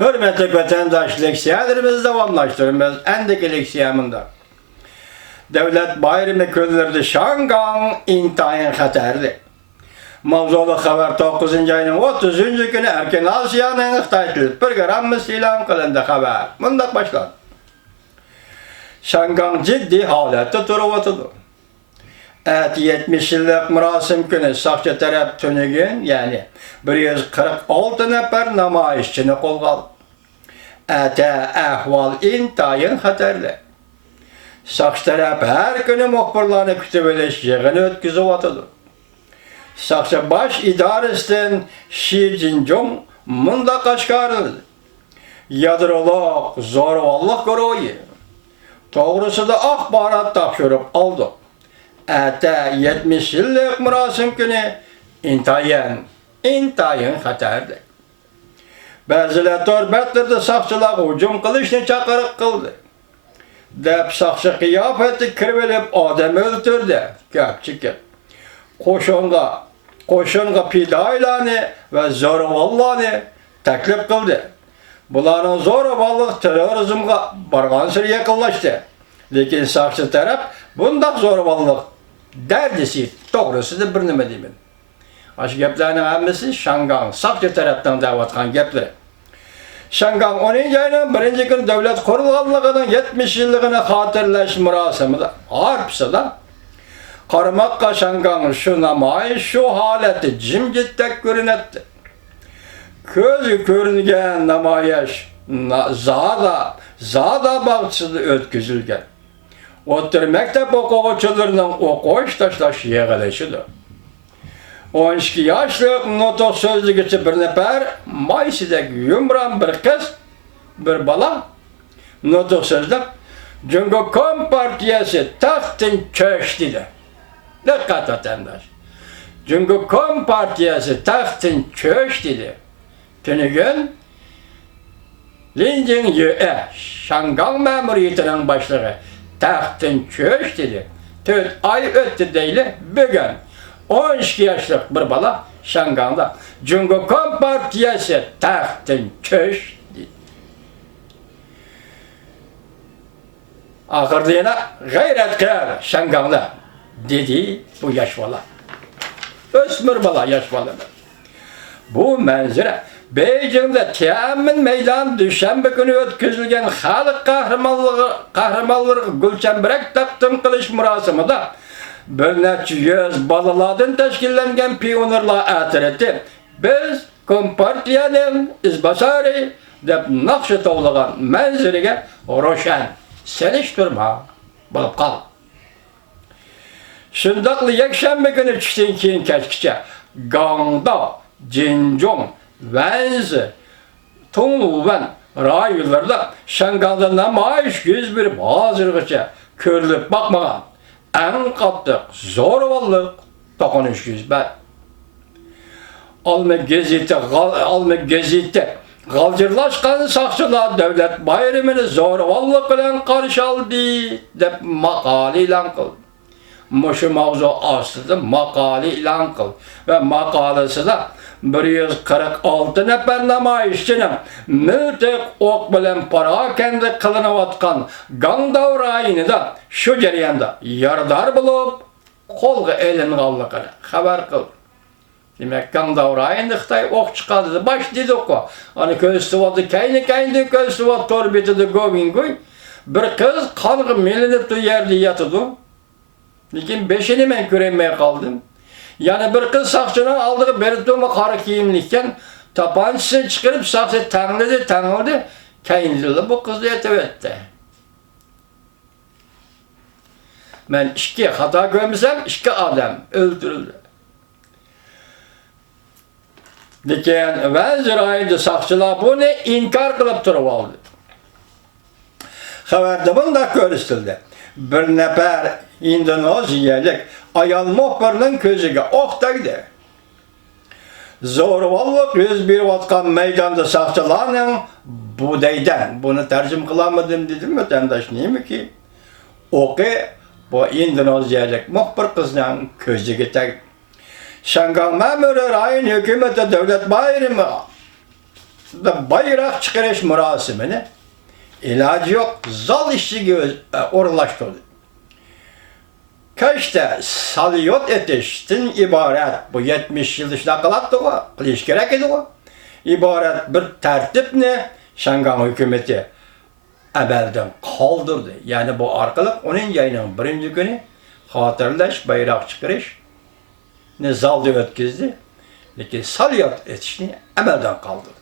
Hürmetli vatandaş, leksiyalarımızı devamlaştırıyoruz. Endeki leksiyamında. Devlet bayramı günlerde Şangan intayın xatarlı. Mavzulu haber 9. ayının 30. günü Erken Asya'nın Xitaytılık programımız ilan kılındı haber. Bundan başlar. Şangan ciddi halette duruvatıdı. 70 yıllık murasim günü sakçı taraf tünügün yani 146 nefer namayişçini kolgal. Ahval intayın xatarlı. Sakçı taraf her günü muhbirlarını kütübeleş yığını ötküzü vatıdı. Sakçı baş idaresinden Xi Jinping mında kaşkarıldı. Yadıroluk, zorvallık görevi. Doğrusu da akbarat tapşırıp aldı. 70 yıllık murasim günü intayın xatarlı. Bazılar torbetlerdi sakçılar hücum kılışını çakarık kıldı. Dep sakçı kıyafeti kırvelip adam öldürdü. Köpçükür. Koşunga pidaylarını ve zorvallarını teklif kıldı. Bunların zorvallık terörizmge bargansır yakınlaştı. Lekin sakçı taraf bundak zorvallık derdisi doğrusu da bir nime deyin. Aşı geplerinin hemmesi Şangan sakçı taraftan davatkan gepleri. Şangan 10. ayının 1. gün devlet kurulganlığının 70 yıllığını hatırlaş murasimida Harpsı'da Karmakka Şangan şu namayı şu haleti cimcittek görünetti. Közü görüngen namayaş zada bağçıda ötküzülgen. Otur mektep okuğuçularının okuş taşlaş yeğeleşidir. 12 yaşlık notok sözlük içi bir nefer, Maysi'deki yumran bir kız, bir bala, notok sözlük, Cumhuriyet Kompartiyası tahtın çöştüdü. Dikkat vatandaş. Cumhuriyet Kompartiyası tahtın çöştüdü. Tünügün, Linjin Yue, Şangan memuriyetinin başlığı, tahtın çöştüdü. 4 ay öttü değil, bugün. 12 yaşlık bir bala Şangan'da Cumhuriyet Kompartiyası tahtın çöştü. Ahırda yine gayretkar Şangan'da dedi bu yaş bala. Ösmür bala yaş bala. Bu manzara Beijing'de Tiananmen meydan düşenbe günü ötküzülgen halk kahramanlığı Gülçemberek takdim kılış murasimida bir neçe yüz balalardan teşkillengen piyonlarla atırdı. Biz Kompartiyanın izbasarı dep nakşı toğlagan manzarıga roşan seniş durma bulup kal. Şundaklı yekşembe günü çıktın keyin keşkiçe Gangda, Jinzhong, Wenzi, Tongluwen rayonlarda Şangan'da namayiş yüz bir hazırgıça körülüp bakmagan en kattık zorvallık dokunuş yüzber. Alma gezite galcırlaşkan sakçılar devlet bayramını zorvallık bilen karşı aldı dep makale ilan kıldı. Muşu mavzu aslında makale ilan kıldı ve makalesi de 146 nefer namayişçinin miltek ok bilen parakende kılınavatkan Gangdav rayını da şu jarayanda yardar bulup kolga elin kallıkını haber kıldı. Demek Gangdav rayında Xitay ok çıkardı. Baş dedi oku. Hani köyüstüvatı kayni köyüstüvatı torbeti de govingoy. Bir kız kanğı melinip de yerde yatıdı. Lekin beşini ben göremeye kaldım. Yani bir kız sakçının aldığı beritumu karı kiyimlikken tapancısını çıkarıp sakçı tanıldı. Kayınlığı bu kızı yetevetti. Ben iki hata görmesem iki adam öldürüldü. Lekin Wenzi rayında sakçılar bunu inkar kılıp durup aldı. Haberde bunda görüstüldü. Bir nefer Endoneziyalik ayal muhbirinin közüge oqtaydı. Zorvallık yüz bir vatkan meydanda sakçılarının budaydan, bunu tercüm kılamadım dedim vatandaş neymi ki? Oku bu Endoneziyalik muhbir kızının közüge tak. Şangan memuru rayın hükümeti devlet bayramı bayrak çıkarış murasimini ilacı yok, zal işçiliği orlaştırdı. Köşte saliyot etiştin ibaret, bu 70 yıl işte kılattı o, kılış gerek idi o. İbaret bir tertip ne? Şangan hükümeti evvelden kaldırdı. Yani bu arkalık onun yayının birinci günü hatırlaş, bayrak çıkarış ne zalda ötkizdi. Lekin saliyot etişini evvelden kaldırdı.